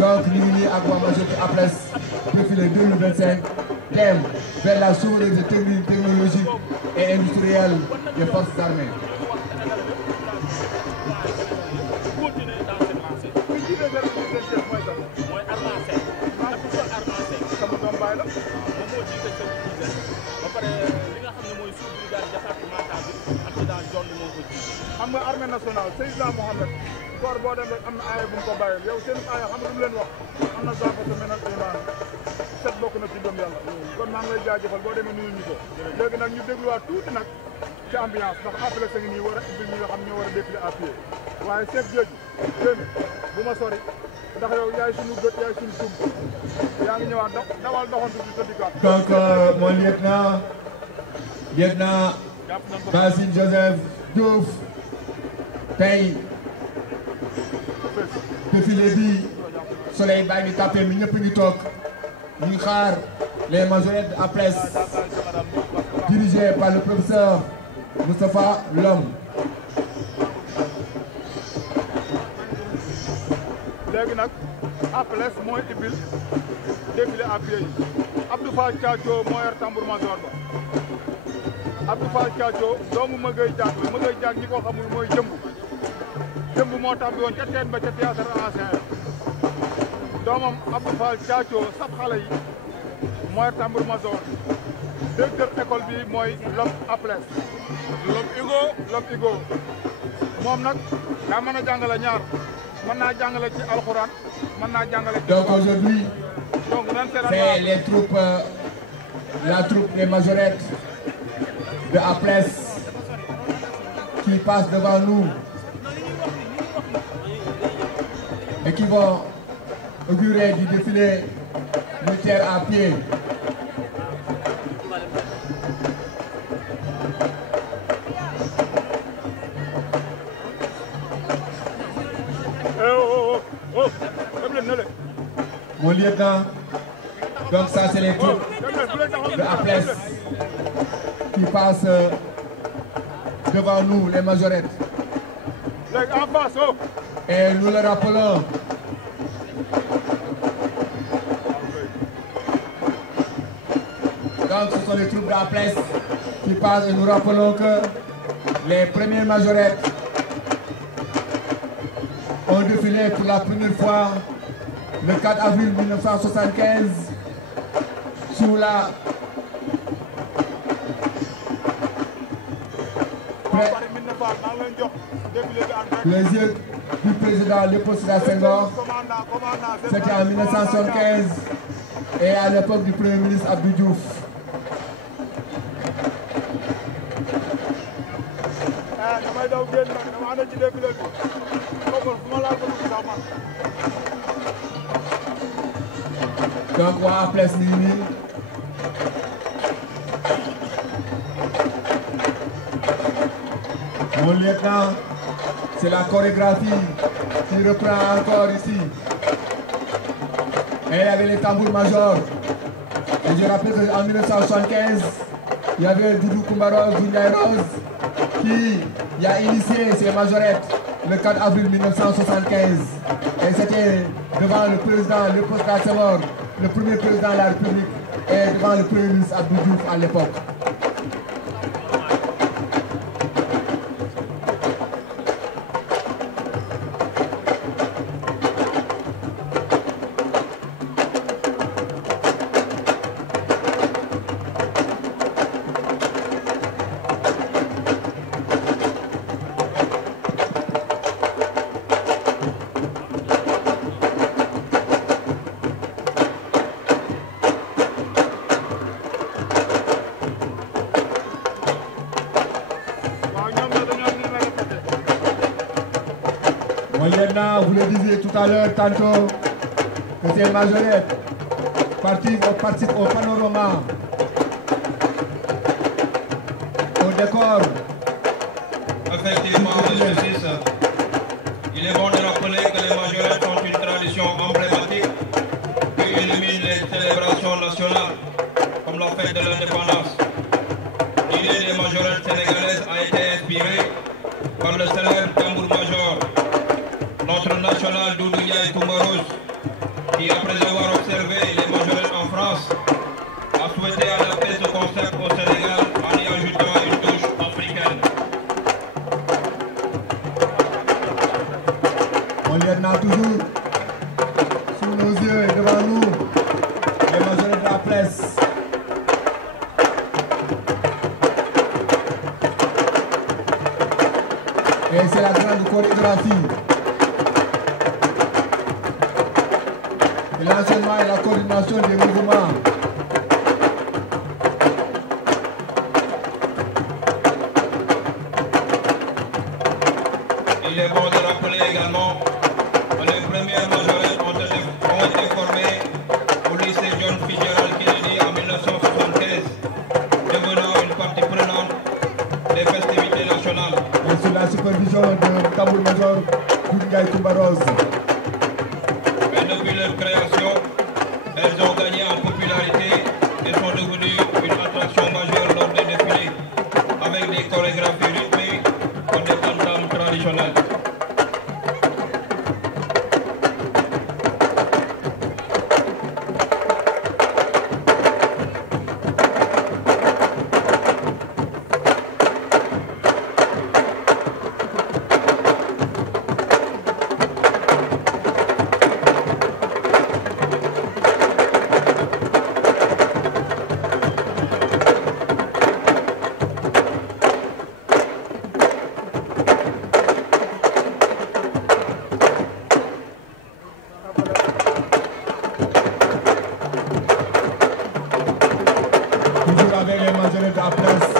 Donc ñu ngi nii ak waa majorité APLES défilé 2025 thème vers la souveraineté technique, technologique et industrielle des forces armées. xam nga armée nationale Seydina Mohamed koor boo demee am na aaya bu mu ko bàyyil yow seen aaya xam nga lu mu leen wax am na zaafata minal iman set bokk na ci gëm yàlla kon maa ngi lay jaajëfal boo demee nuyu ñu ko léegi nag ñu dégluwaat tuuti nag ci ambiance ndax APLES a ngi nii war a ubbi ñi nga xam ñoo war a défilé à pied waaye chef Diedhiou déedéet bu ma sori ndax yow yaay suñu gët yaay suñu tum yaa ngi ñëwaat dawal doxantu ci sa dikkaat. Donc mon lieutenant Basile Joseph Diouf tey défilé bi soleil baa ngi tapé mi ñëpp ngi toog ñu ngi xaar les majorettes de APLES dirigées par le professeur Moustapha Lom. léegi nag APLES mooy ibil défilé à pied yi Abdou Fall Thiadio moo yor tambour major ba Abdou Fall Thiadio doomu Mëgëy Jaag ñi ko xamul mooy jëmb moo tàbbi woon ca teen ba ca théâtre ancien doomam Abdou Fall Thiadio sab xale yi moo yor tambour major directeur école bi mooy Lom APLES Lom Igo moom nag daa mën a jàngale ñaar mën naa jàngale ci alxuraan mën naa jàngale ci donc aujourd'hui c'est les troupes la troupe des majorettes de APLES qui passent devant nous et qui vont augurer du défilé militaire à pied. Mon lieutenant, donc ça c'est les troupes de APLES qui passent devant nous, les majorettes. Et nous le rappelons. Donc ce sont les troupes de APLES qui passent et nous rappelons que les premières majorettes ont défilé pour la première fois le 4 avril 1975 sous les yeux du président Léopold Sédar Senghor. C'était en 1975 et à l'époque du premier ministre Abdou Diouf. Donc waa APLES mi ngi nii mon lieutenant, c'est la chorégraphie qui reprend encore ici. Et il y avait les tambours majors. Et je rappelle qu'en 1975, il y avait Doudou Koumbaros, Ndiaye Rose, qui a initié ces majorettes le 4 avril 1975. Et c'était devant le président Léopold Sédar Senghor, le premier président de la République, et devant le premier ministre Abdou Diouf à l'époque. Vous le disiez tout à l'heure, tantôt, que ces majorettes participent au panorama, au décor. Effectivement, monsieur Ciss, il est bon de rappeler que les majorettes sont une tradition emblématique qui illumine les célébrations nationales, comme la fête de l'indépendance. L'idée des majorettes sénégalaises a été inspirée par le célèbre tambour major, notre national Doudou Ndiaye Coumbarousse, qui après avoir observé les majorettes en France, a souhaité adapter ce concept au Sénégal en y ajoutant une touche africaine. On lieutenant toujours sous nos yeux et devant nous les majorettes de la presse. Et c'est la grande chorégraphie. Et l'enchaînement et la coordination des mouvements. Il est bon de rappeler également que les premières majorettes ont été formées au lycée John Fitzgerald Kennedy en 1975, devenant une partie prenante des festivités nationales. Et sous la supervision de Tambour-Major Ndiaye Coumba Rose. Et depuis leur création, elles ont gagné en popularité et sont devenues une attraction majeure lors des défilés, avec des chorégraphies rythmées comme des tam-tams traditionnels. Toujours avec les majorettes de la presse.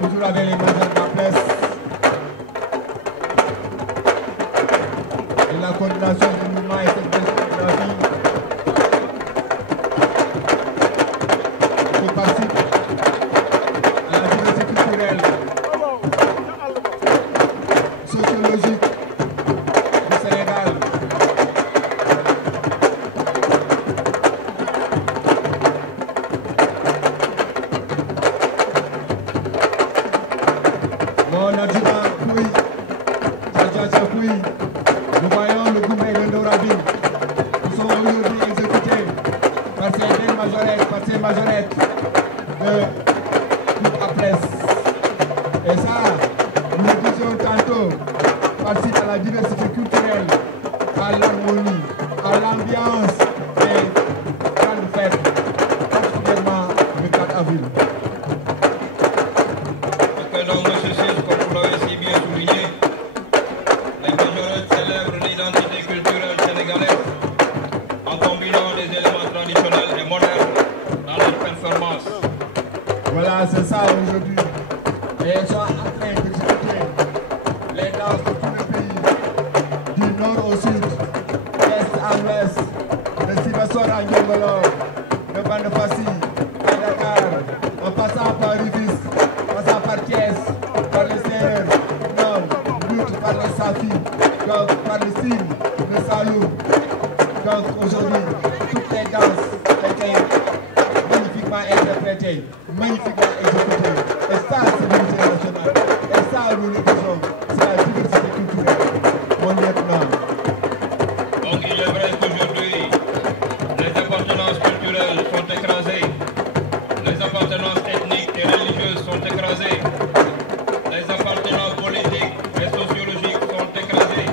Toujours avec les majorettes de la presse. Et la coordination du mouvement et cette chorégraphie qui participe à la diversité culturelle, sociologique du Sénégal. Mon adjudant Pouy, Tadja Pouy, nous voyons le gouvernement de Ndorabine qui sont aujourd'hui exécutés par ces majorettes de toute la presse. Et ça, nous le disions tantôt, participe à la diversité culturelle, à l'harmonie, à l'ambiance des grandes fêtes, particulièrement le 4 avril. Donc, M. Sis, comme vous l'avez si bien souligné, les majorettes célèbrent l'identité culturelle sénégalaise en combinant des éléments traditionnels et modernes dans leurs performances. Voilà, c'est ça aujourd'hui. Et ils sont en train d'exécuter les danses de tout le pays, du nord au sud, d'est à l'ouest, de Sibassor à Ndiongolo, de Bandefassi à Dakar, en passant par Rufisque, passant par Thiès, par les Sérères, Nord, Lutte, par les Safi, donc par les Sines, le Saloum. Donc aujourd'hui, toutes les danses étaient magnifiquement interprétées, magnifiquement exécutées. Et ça, c'est l'unité nationale. Et ça, nous le disons, c'est la diversité culturelle. Mon lieutenant. Donc il est vrai qu'aujourd'hui, les appartenances culturelles sont écrasées, les appartenances ethniques et religieuses sont écrasées, les appartenances politiques et sociologiques sont écrasées.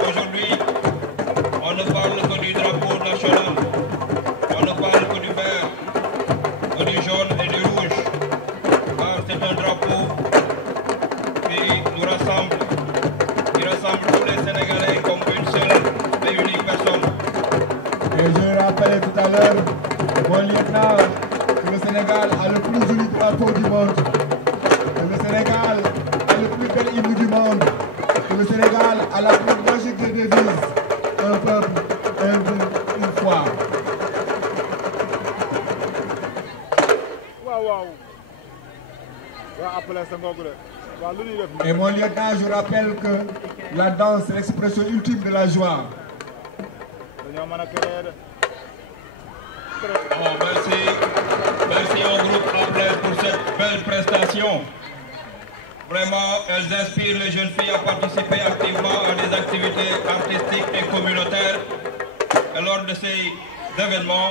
Aujourd'hui, on ne parle que du drapeau national, on ne parle que du vert, que du jaune et du rouge, car c'est un drapeau qui nous rassemble, qui rassemble tous les Sénégalais comme une seule et unique personne. Et je rappelais tout à l'heure, mon lieutenant, que le Sénégal a le plus joli drapeau du monde, que le Sénégal a le plus bel hymne du monde, que le Sénégal a la plus magique des devises, un peuple, un but, une foi. Et mon lieutenant, je rappelle que la danse est l'expression ultime de la joie. Bon, merci au groupe Applès pour cette belle prestation. Vraiment, elles inspirent les jeunes filles à participer activement à des activités artistiques et communautaires. Et lors de ces événements,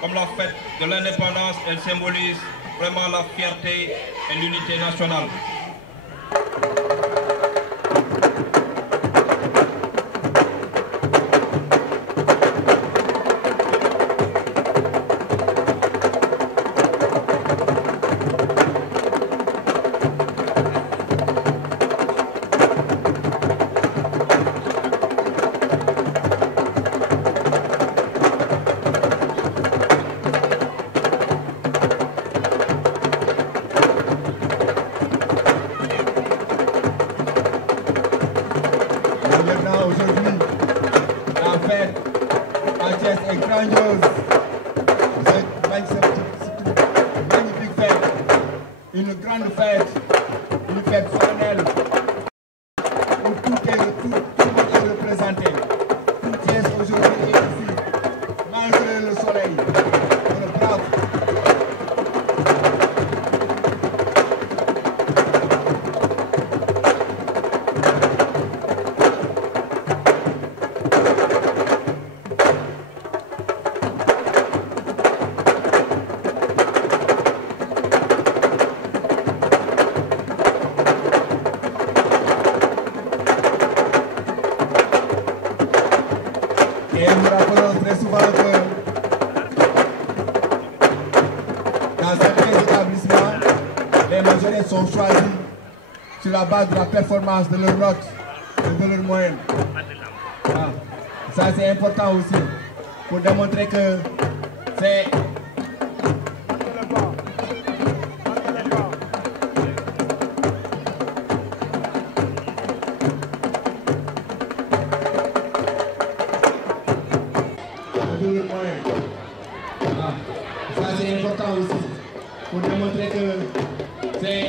comme la fête de l'indépendance, elles symbolisent vraiment la fierté et l'unité nationale. Est grandiose. C'est une magnifique fête, une grande fête, une fête solennelle où tout le monde est représenté. Tout est aujourd'hui ici, malgré le soleil. On est brave. Et nous rappelons très souvent que dans certains établissements, les majorettes sont choisis sur la base de la performance de leurs notes et de leurs moyennes. Ah, ça c'est important aussi pour démontrer que c'est ça c'est important aussi pour démontrer que c'est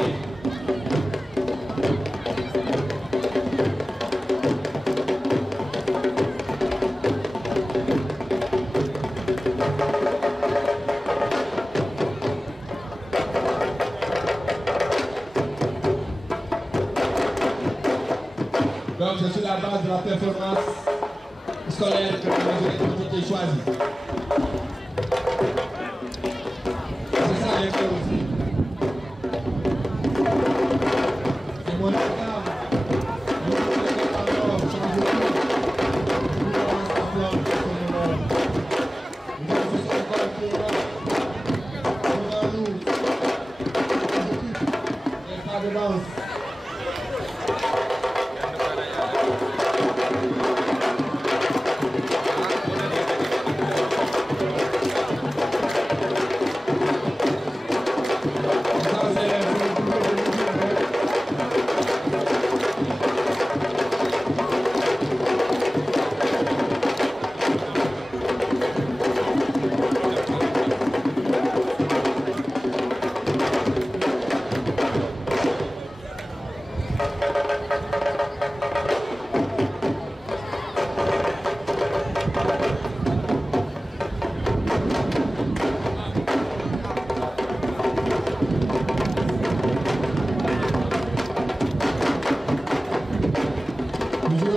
donc c'est sur la base de la performance scolaire que la majorité ont été choisis. C'est ça les choses aussi. C'est mon état.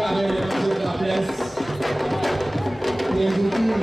Avec les enjeux de la pièce, les outils